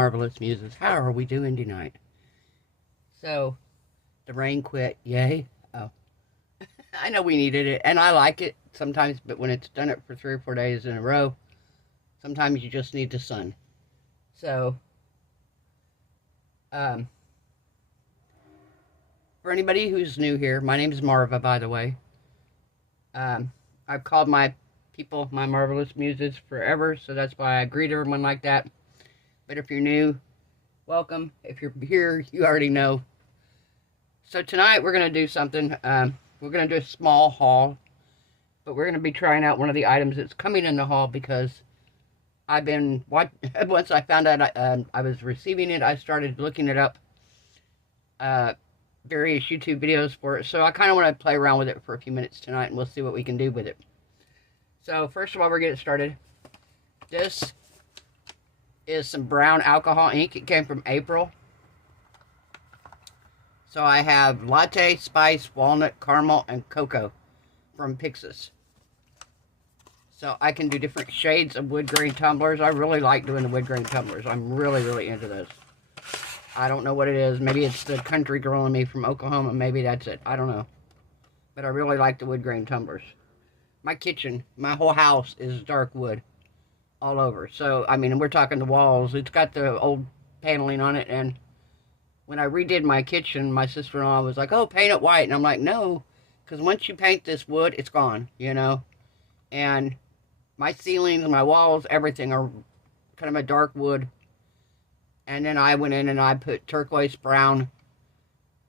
Marvelous Muses. How are we doing tonight? So, the rain quit. Yay. Oh. I know we needed it, and I like it sometimes, but when it's done it for 3 or 4 days in a row, sometimes you just need the sun. So, for anybody who's new here, my name is Marva, by the way. I've called my people my Marvelous Muses forever, so that's why I greet everyone like that. But if you're new, welcome. If you're here, you already know. So tonight we're going to do something. We're going to do a small haul, but we're going to be trying out one of the items that's coming in the haul because I've been, once I found out I was receiving it, I started looking it up, various YouTube videos for it. So I kind of want to play around with it for a few minutes tonight, and we'll see what we can do with it. So first of all, we're getting started. This is some brown alcohol ink. It came from Apryl. So I have latte, spice, walnut, caramel, and cocoa from Pixis. So I can do different shades of wood grain tumblers. I really like doing the wood grain tumblers. I'm really into those. I don't know what it is. Maybe it's the country girl in me from Oklahoma. Maybe that's it. I don't know. But I really like the wood grain tumblers. My kitchen, my whole house is dark wood all over. So, I mean, we're talking the walls. It's got the old paneling on it. And when I redid my kitchen, my sister-in-law was like, oh, paint it white. And I'm like, no. Because once you paint this wood, it's gone, you know. And my ceilings and my walls, everything are kind of a dark wood. And then I went in and I put turquoise, brown,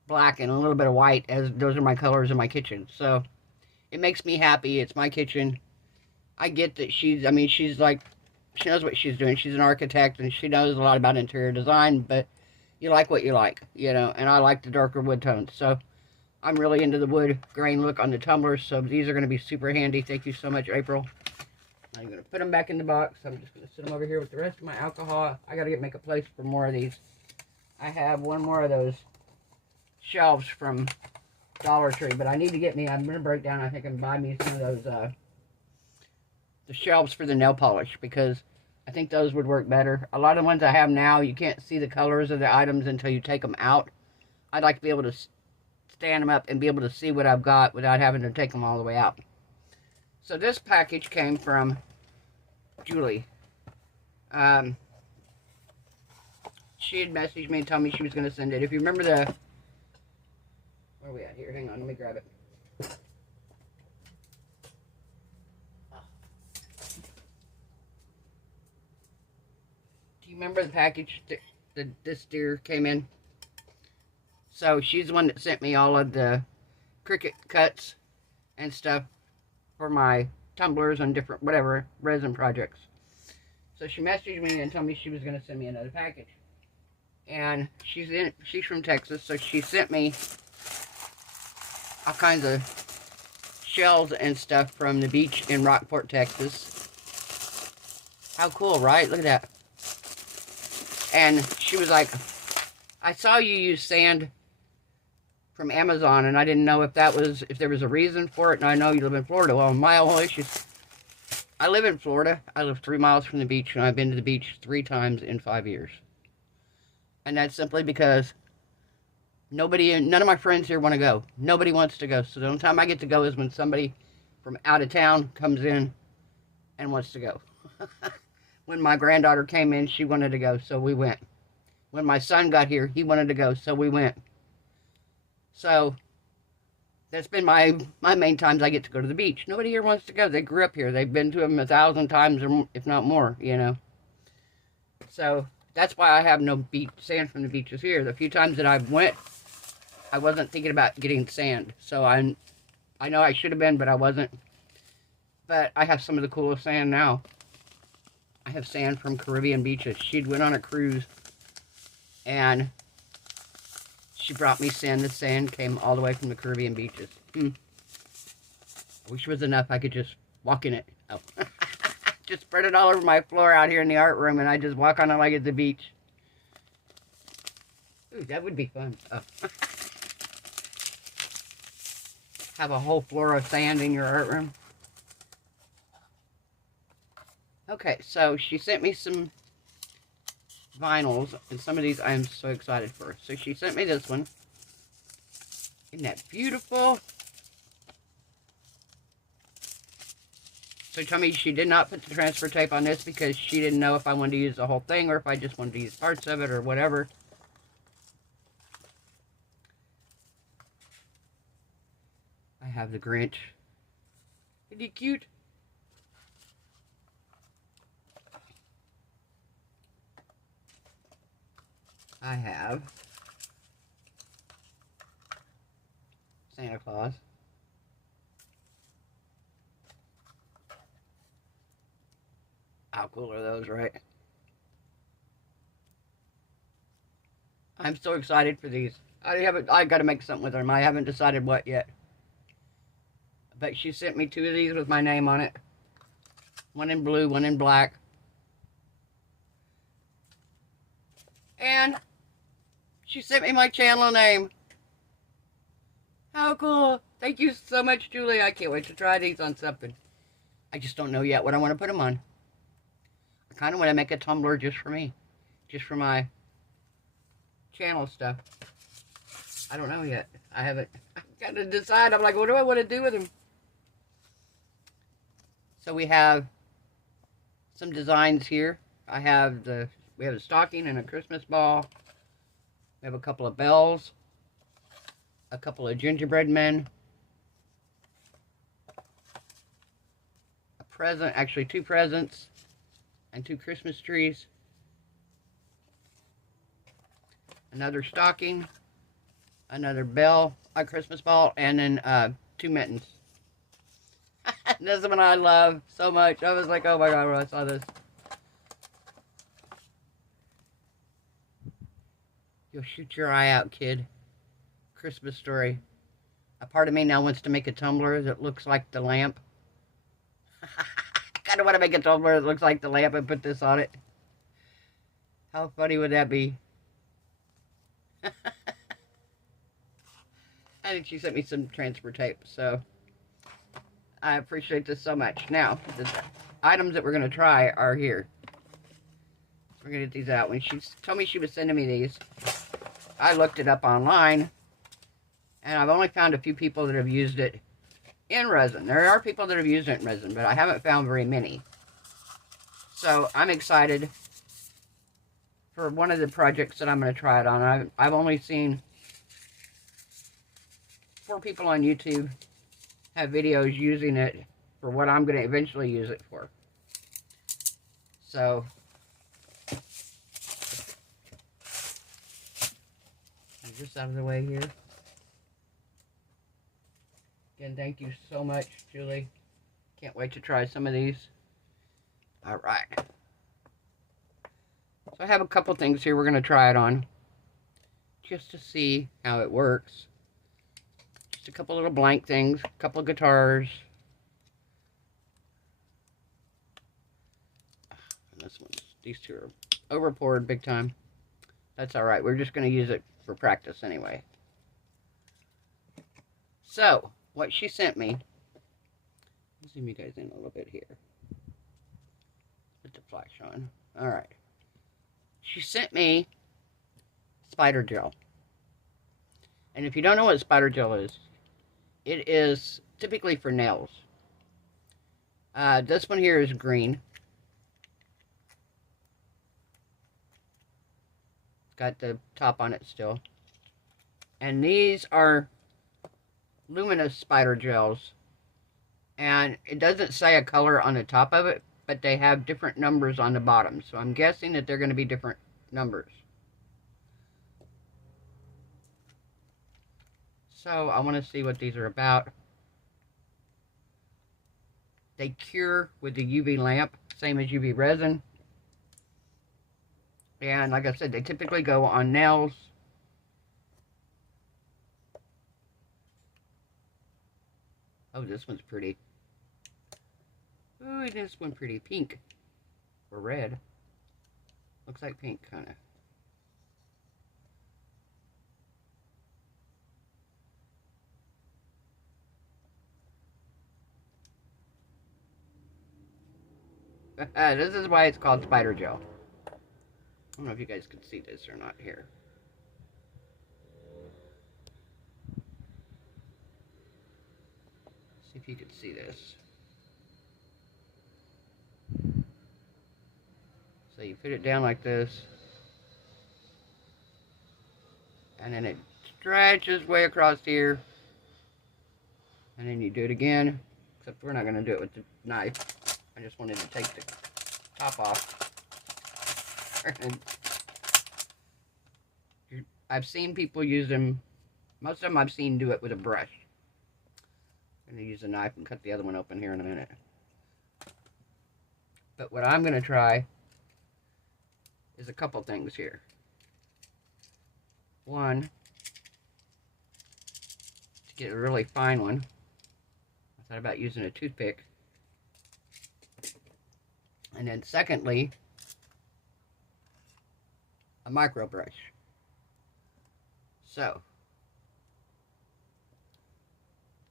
black, and a little bit of white, as those are my colors in my kitchen. So it makes me happy. It's my kitchen. I get that she's like, she knows what she's doing. She's an architect and she knows a lot about interior design, but you like what you like, you know, and I like the darker wood tones. So I'm really into the wood grain look on the tumblers. So these are going to be super handy. Thank you so much, Apryl. I'm going to put them back in the box. I'm just going to sit them over here with the rest of my alcohol. I got to make a place for more of these. I have one more of those shelves from Dollar Tree, but I need to get me, I'm going to break down, I think, and buy me some of those, the shelves for the nail polish, because I think those would work better. A lot of the ones I have now, you can't see the colors of the items until you take them out. I'd like to be able to stand them up and be able to see what I've got without having to take them all the way out. So this package came from Julie. She had messaged me and told me she was going to send it. If you remember the... Where are we at here? Hang on, let me grab it. Do you remember the package that this deer came in? So she's the one that sent me all of the Cricut cuts and stuff for my tumblers and different, whatever, resin projects. So she messaged me and told me she was going to send me another package. And she's from Texas, so she sent me all kinds of shells and stuff from the beach in Rockport, Texas. How cool, right? Look at that. And she was like, I saw you use sand from Amazon, and I didn't know if there was a reason for it, and I know you live in Florida. Well, my whole issue, I live in Florida. I live 3 miles from the beach, and I've been to the beach 3 times in 5 years. And that's simply because none of my friends here want to go. Nobody wants to go. So the only time I get to go is when somebody from out of town comes in and wants to go. When my granddaughter came in, she wanted to go, so we went. When my son got here, he wanted to go, so we went. So that's been my main times I get to go to the beach. Nobody here wants to go. They grew up here. They've been to them 1,000 times, or if not more, you know. So that's why I have no beach sand from the beaches here. The few times that I've went, I wasn't thinking about getting sand. So I know I should have been, but I wasn't. But I have some of the coolest sand now. I have sand from Caribbean beaches. She'd went on a cruise, and she brought me sand. The sand came all the way from the Caribbean beaches. I wish it was enough I could just walk in it. Oh. Just spread it all over my floor out here in the art room, and I just walk on it like at the beach. Ooh, that would be fun. Oh. Have a whole floor of sand in your art room. Okay, so she sent me some vinyls, and some of these I am so excited for. So she sent me this one. Isn't that beautiful? So tell me she did not put the transfer tape on this because she didn't know if I wanted to use the whole thing or if I just wanted to use parts of it or whatever. I have the Grinch. Isn't he cute? I have Santa Claus. How cool are those, right? I'm so excited for these. I got to make something with them. I haven't decided what yet. But she sent me 2 of these with my name on it. One in blue, one in black. And she sent me my channel name. How cool. Thank you so much, Julie. I can't wait to try these on something. I just don't know yet what I want to put them on. I kind of want to make a tumbler just for me. Just for my channel stuff. I don't know yet. I've got to decide. I'm like, what do I want to do with them? So we have some designs here. We have a stocking and a Christmas ball. We have a couple of bells. A couple of gingerbread men. A present, actually 2 presents. And 2 Christmas trees. Another stocking. Another bell, a Christmas ball, and then 2 mittens. This one I love so much. I was like, oh my god, when I saw this. You'll shoot your eye out, kid. Christmas story. A part of me now wants to make a tumbler that looks like the lamp. I kind of want to make a tumbler that looks like the lamp and put this on it. How funny would that be? I think she sent me some transfer tape, so I appreciate this so much. Now, the items that we're going to try are here. We're going to get these out. When she told me she was sending me these, I looked it up online, and I've only found a few people that have used it in resin. There are people that have used it in resin, but I haven't found very many. So I'm excited for one of the projects that I'm going to try it on. I've only seen 4 people on YouTube have videos using it for what I'm going to eventually use it for. So, move this out of the way here. Again, thank you so much, Julie. Can't wait to try some of these. Alright. So I have a couple things here we're going to try it on. Just to see how it works. Just a couple little blank things. A couple of guitars. And this one, these 2 are over poured big time. That's alright. We're just going to use it for practice anyway. So, what she sent me. I'll zoom you guys in a little bit here. Put the flash on. Alright. She sent me spider gel. And if you don't know what spider gel is, it is typically for nails. This one here is green. It's got the top on it still. And these are luminous spider gels. And it doesn't say a color on the top of it, but they have different numbers on the bottom. So I'm guessing that they're going to be different numbers. So I want to see what these are about. They cure with the UV lamp, same as UV resin. And like I said, they typically go on nails. Oh, this one's pretty. Ooh, this one pretty. Pink. Or red. Looks like pink, kind of. This is why it's called spider gel. I don't know if you guys can see this or not here. See if you can see this. So you put it down like this, and then it stretches way across here, and then you do it again, except we're not going to do it with the knife. I just wanted to take the top off. And I've seen people use them, most of them I've seen do it with a brush. I'm going to use a knife and cut the other one open here in a minute. But what I'm going to try is a couple things here. One, to get a really fine one, I thought about using a toothpick. And then secondly, a micro brush. So,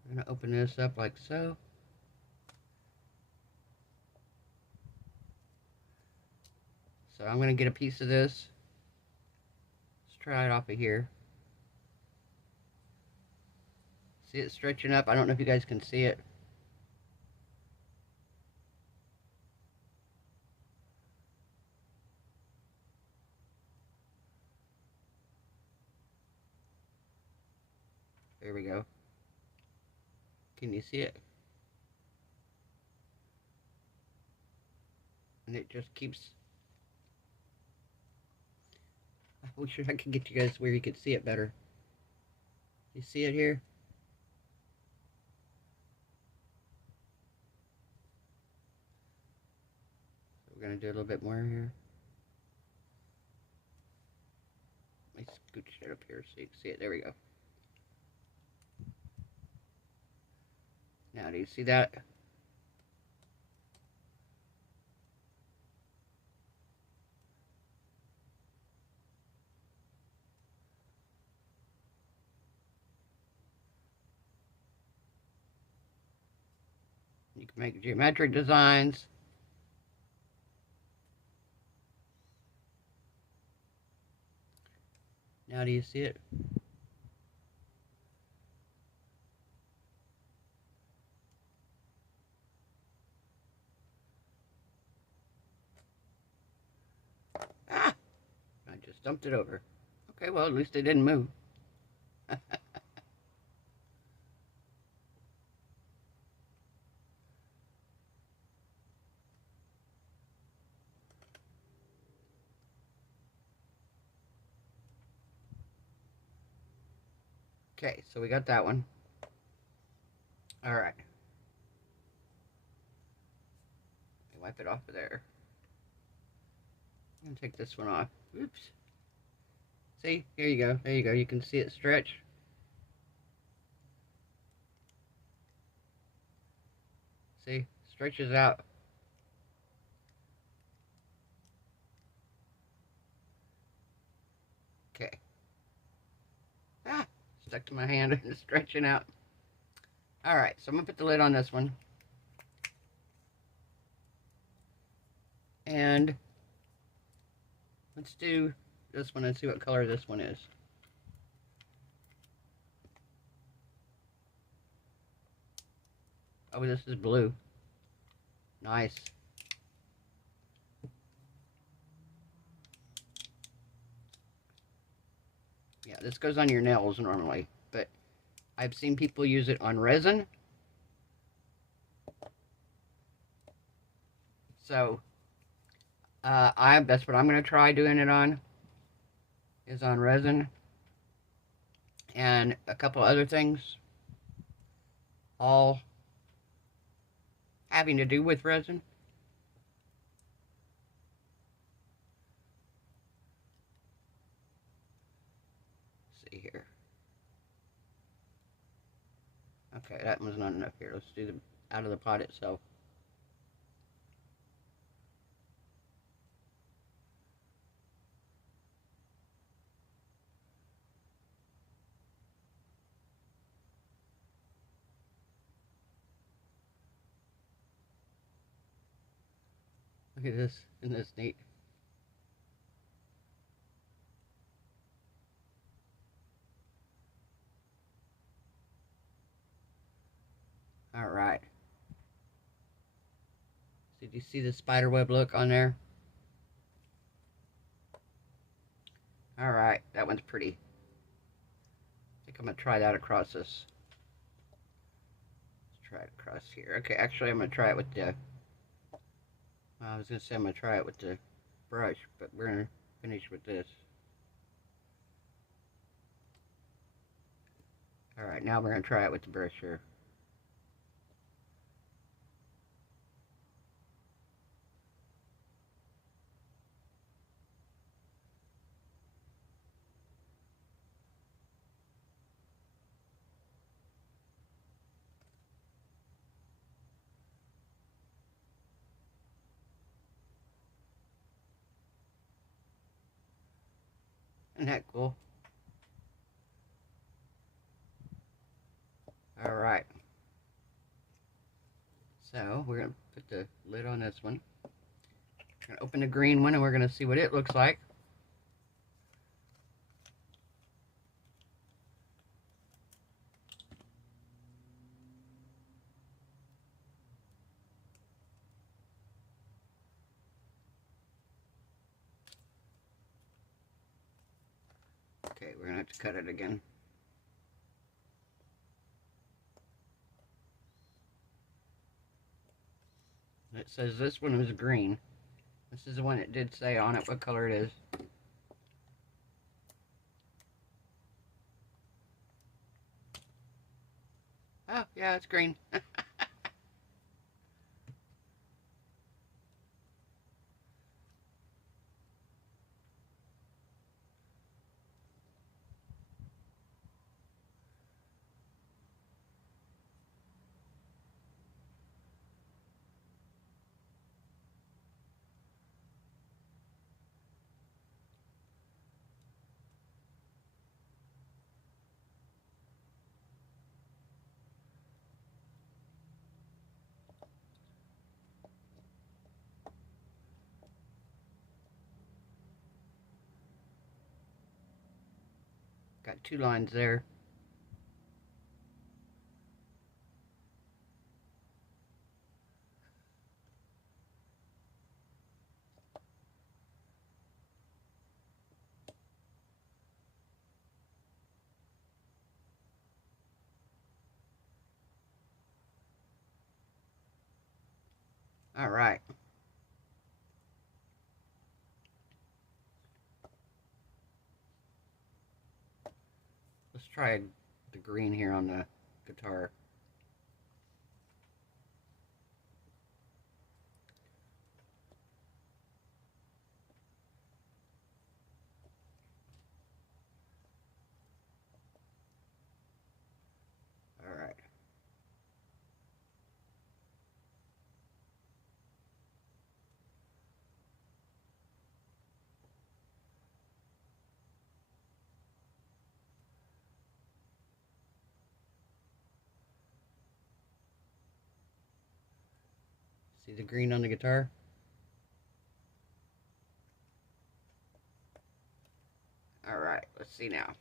I'm going to open this up like so. So I'm going to get a piece of this. Let's try it off of here. See it stretching up? I don't know if you guys can see it. There we go. Can you see it? And it just keeps... I wish I could get you guys where you could see it better. You see it here? So we're going to do a little bit more here. Let me scooch it up here so you can see it. There we go. Now, do you see that? You can make geometric designs. Now, do you see it? Ah! I just dumped it over. Okay, well, at least it didn't move. Okay, so we got that one. All right. Wipe it off of there. I'm going to take this one off. Oops. See? Here you go. There you go. You can see it stretch. See? Stretches out. Okay. Ah! Stuck to my hand and stretching out. Alright, so I'm going to put the lid on this one. And let's do this one and see what color this one is. Oh, this is blue. Nice. Yeah, this goes on your nails normally, but I've seen people use it on resin. So, that's what I'm going to try doing it on, is on resin. And a couple other things, all having to do with resin. Let's see here. Okay, that one's not enough here. Let's do the out of the pot itself. Look at this. Isn't this neat? Did you see the spider web look on there? Alright, that one's pretty. I think I'm going to try that across this. Let's try it across here. Okay, actually I'm going to try it with the... I was going to say I'm going to try it with the brush, but we're going to finish with this. Alright, now we're going to try it with the brush here. Isn't that cool? Alright. So, we're going to put the lid on this one. We're going to open the green one and we're going to see what it looks like. Okay, we're going to have to cut it again. It says this one was green. This is the one that did say on it what color it is. Oh, yeah, it's green. Got 2 lines there. All right. Let's try the green here on the guitar. All right. See the green on the guitar? Alright, let's see now.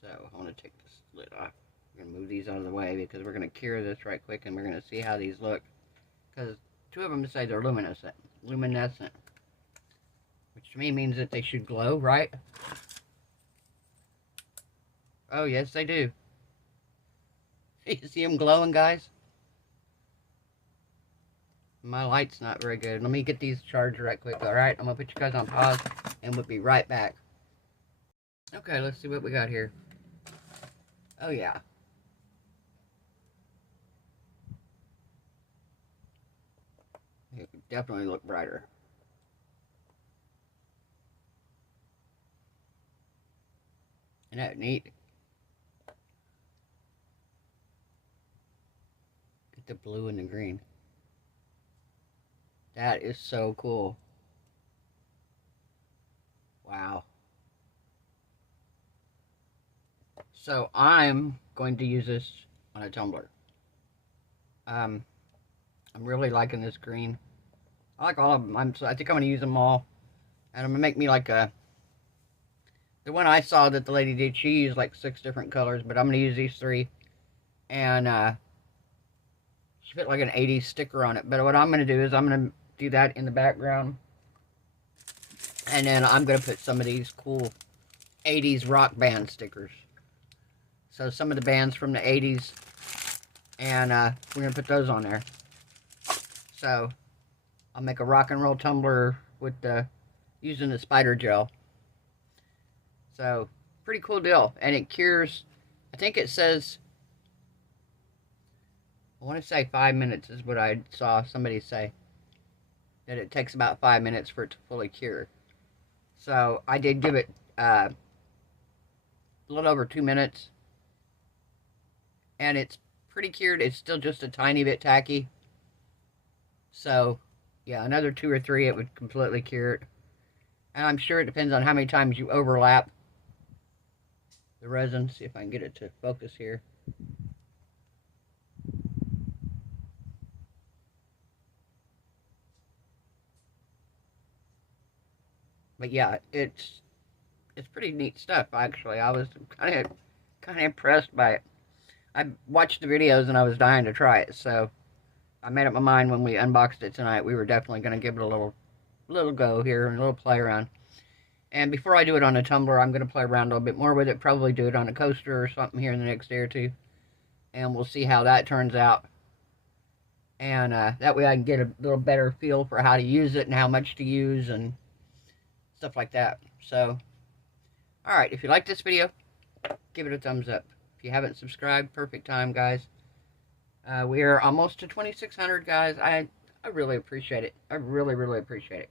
So, I want to take this lid off. I'm going to move these out of the way because we're going to cure this right quick and we're going to see how these look. Because 2 of them say they're luminescent. Which to me means that they should glow, right? Oh, yes, they do. You see them glowing, guys? My light's not very good. Let me get these charged right quick, alright? I'm going to put you guys on pause, and we'll be right back. Okay, let's see what we got here. Oh, yeah. It would definitely look brighter. Isn't that neat? Get the blue and the green. That is so cool. Wow. So I'm going to use this on a tumbler. I'm really liking this green. I like all of them. I think I'm going to use them all. And I'm going to make me like a... The one I saw that the lady did, she used like 6 different colors. But I'm going to use these 3. And She put like an 80s sticker on it. But what I'm going to do is I'm going to do that in the background. And then I'm going to put some of these cool 80s rock band stickers. So some of the bands from the 80s. And we're going to put those on there. So I'll make a rock and roll tumbler with using the spider gel. So pretty cool deal. And it cures, I think it says, I want to say 5 minutes is what I saw somebody say. That it takes about 5 minutes for it to fully cure. So I did give it a little over 2 minutes. And it's pretty cured. It's still just a tiny bit tacky. So, yeah, another 2 or 3, it would completely cure it. And I'm sure it depends on how many times you overlap the resin. See if I can get it to focus here. But yeah, it's pretty neat stuff, actually. I was kind of impressed by it. I watched the videos and I was dying to try it, so I made up my mind when we unboxed it tonight. We were definitely going to give it a little go here and a little play around. And before I do it on a tumbler, I'm going to play around a little bit more with it. Probably do it on a coaster or something here in the next day or two. And we'll see how that turns out. And that way I can get a little better feel for how to use it and how much to use and stuff like that. So, alright, if you like this video, give it a thumbs up. If you haven't subscribed, perfect time, guys. We are almost to 2,600, guys. I really appreciate it. I really, really appreciate it.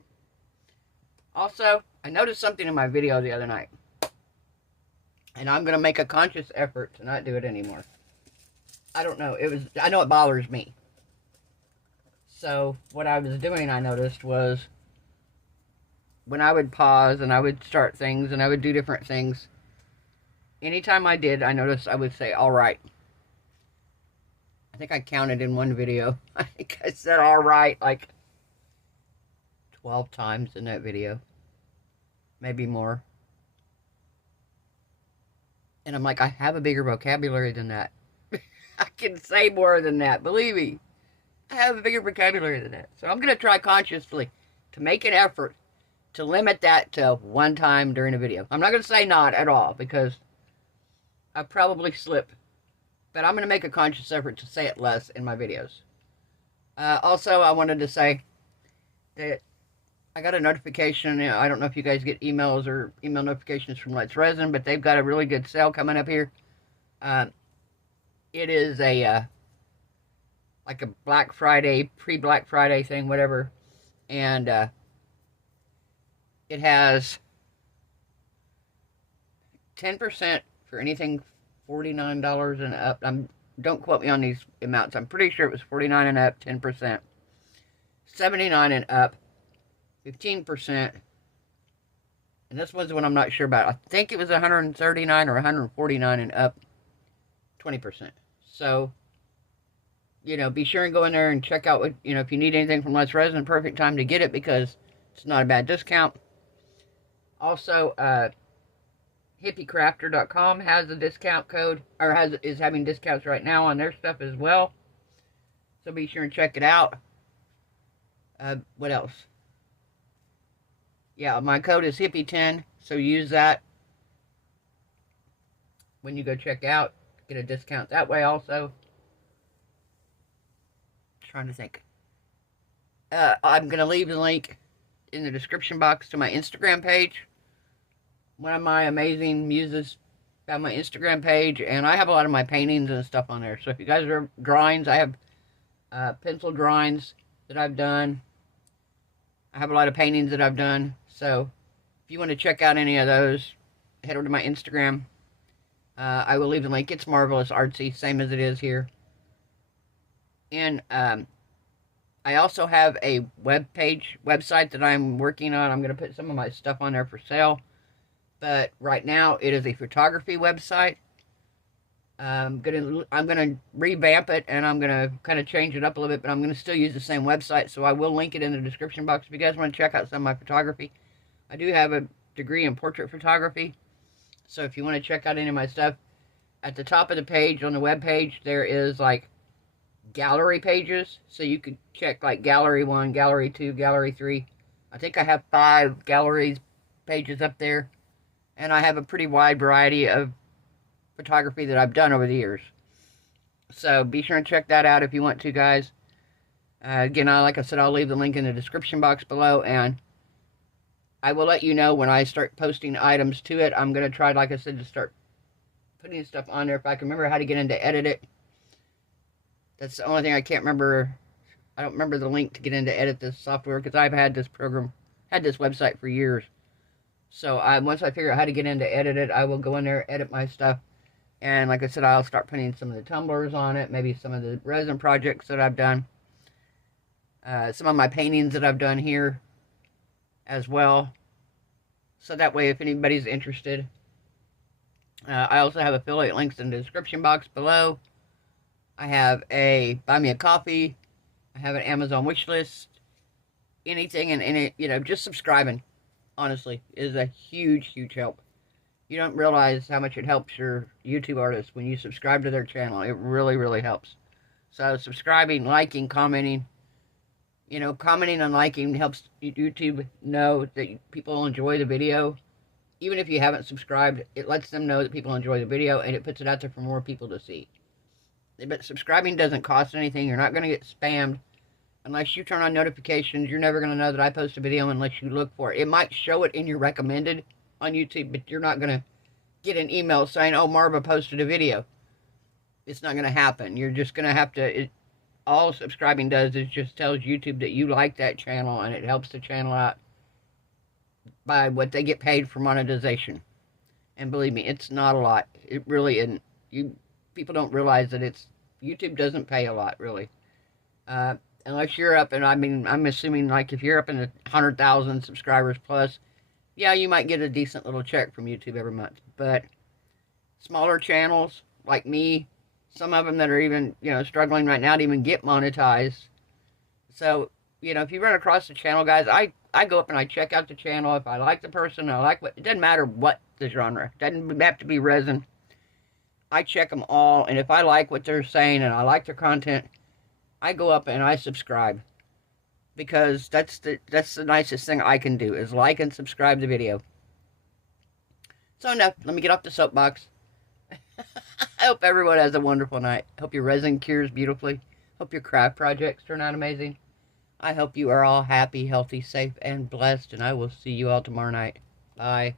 Also, I noticed something in my video the other night. And I'm going to make a conscious effort to not do it anymore. I don't know. I know it bothers me. So, what I was doing, I noticed, was when I would pause and I would start things and I would do different things, anytime I did, I noticed I would say, alright. I think I counted in one video. I think I said alright like 12 times in that video. Maybe more. And I'm like, I have a bigger vocabulary than that. I can say more than that, believe me. I have a bigger vocabulary than that. So I'm going to try consciously to make an effort to limit that to one time during a video. I'm not going to say not at all, because I probably slip. But I'm going to make a conscious effort to say it less in my videos. Also, I wanted to say that I got a notification. I don't know if you guys get emails or email notifications from Let's Resin, but they've got a really good sale coming up here. It is a like a Black Friday, pre-Black Friday thing, whatever. And it has 10% for anything $49 and up. Don't quote me on these amounts. I'm pretty sure it was $49 and up, 10%. $79 and up, 15%. And this one's the one I'm not sure about. I think it was $139 or $149 and up, 20%. So, you know, be sure and go in there and check out what, you know, if you need anything from Let's Resin, perfect time to get it because it's not a bad discount. Also, HippieCrafter.com has a discount code, or is having discounts right now on their stuff as well. So be sure and check it out. What else? Yeah, my code is Hippie10, so use that when you go check out. Get a discount that way also. Trying to think. I'm going to leave the link in the description box to my Instagram page. One of my amazing muses found my Instagram page, and I have a lot of my paintings and stuff on there. So if you guys are drawings, I have pencil drawings that I've done. I have a lot of paintings that I've done. So if you want to check out any of those, head over to my Instagram. I will leave the link. It's MarvelousArtzy, same as it is here. And I also have a website that I'm working on. I'm going to put some of my stuff on there for sale. But right now, it is a photography website. I'm gonna revamp it, and I'm gonna kind of change it up a little bit, but I'm gonna still use the same website, so I will link it in the description box if you guys want to check out some of my photography. I do have a degree in portrait photography, so if you want to check out any of my stuff, at the top of the page, on the web page, there is like gallery pages. So you could check like gallery 1, gallery 2, gallery 3. I think I have 5 galleries pages up there. And I have a pretty wide variety of photography that I've done over the years. So be sure and check that out if you want to, guys. Again, like I said, I'll leave the link in the description box below, and I will let you know when I start posting items to it. I'm going to try, like I said, to start putting stuff on there if I can remember how to get in to edit it. That's the only thing I can't remember. I don't remember the link to get in to edit this software, because I've had this program, had this website for years. So once I figure out how to get in to edit it, I will go in there, edit my stuff. And like I said, I'll start putting some of the tumblers on it, maybe some of the resin projects that I've done. Some of my paintings that I've done here as well. So that way, if anybody's interested. I also have affiliate links in the description box below. I have a Buy Me a Coffee. I have an Amazon wish list. Anything and any, just subscribing, honestly, is a huge, huge help. You don't realize how much it helps your YouTube artists when you subscribe to their channel. It really, really helps. So subscribing, liking, commenting. Commenting and liking helps YouTube know that people enjoy the video. Even if you haven't subscribed, it lets them know that people enjoy the video, and it puts it out there for more people to see. But subscribing doesn't cost anything. You're not going to get spammed. Unless you turn on notifications, you're never going to know that I post a video unless you look for it. It might show it in your recommended on YouTube, but you're not going to get an email saying, oh, Marva posted a video. It's not going to happen. You're just going to have to... all subscribing does is just tells YouTube that you like that channel, and it helps the channel out by what they get paid for monetization. And believe me, it's not a lot. It really isn't. People don't realize that YouTube doesn't pay a lot, really. Unless you're up, and I'm assuming, like, if you're up in the 100,000 subscribers plus, yeah, you might get a decent little check from YouTube every month. But smaller channels, like me, some of them that are even, struggling right now to even get monetized. So, if you run across the channel, guys, I go up and I check out the channel. If I like the person, it doesn't matter what the genre. It doesn't have to be resin. I check them all, and if I like what they're saying and I like their content, I go up and I subscribe. Because that's the nicest thing I can do, is like and subscribe the video. So enough. Let me get off the soapbox. I hope everyone has a wonderful night. Hope your resin cures beautifully. Hope your craft projects turn out amazing. I hope you are all happy, healthy, safe, and blessed. And I will see you all tomorrow night. Bye.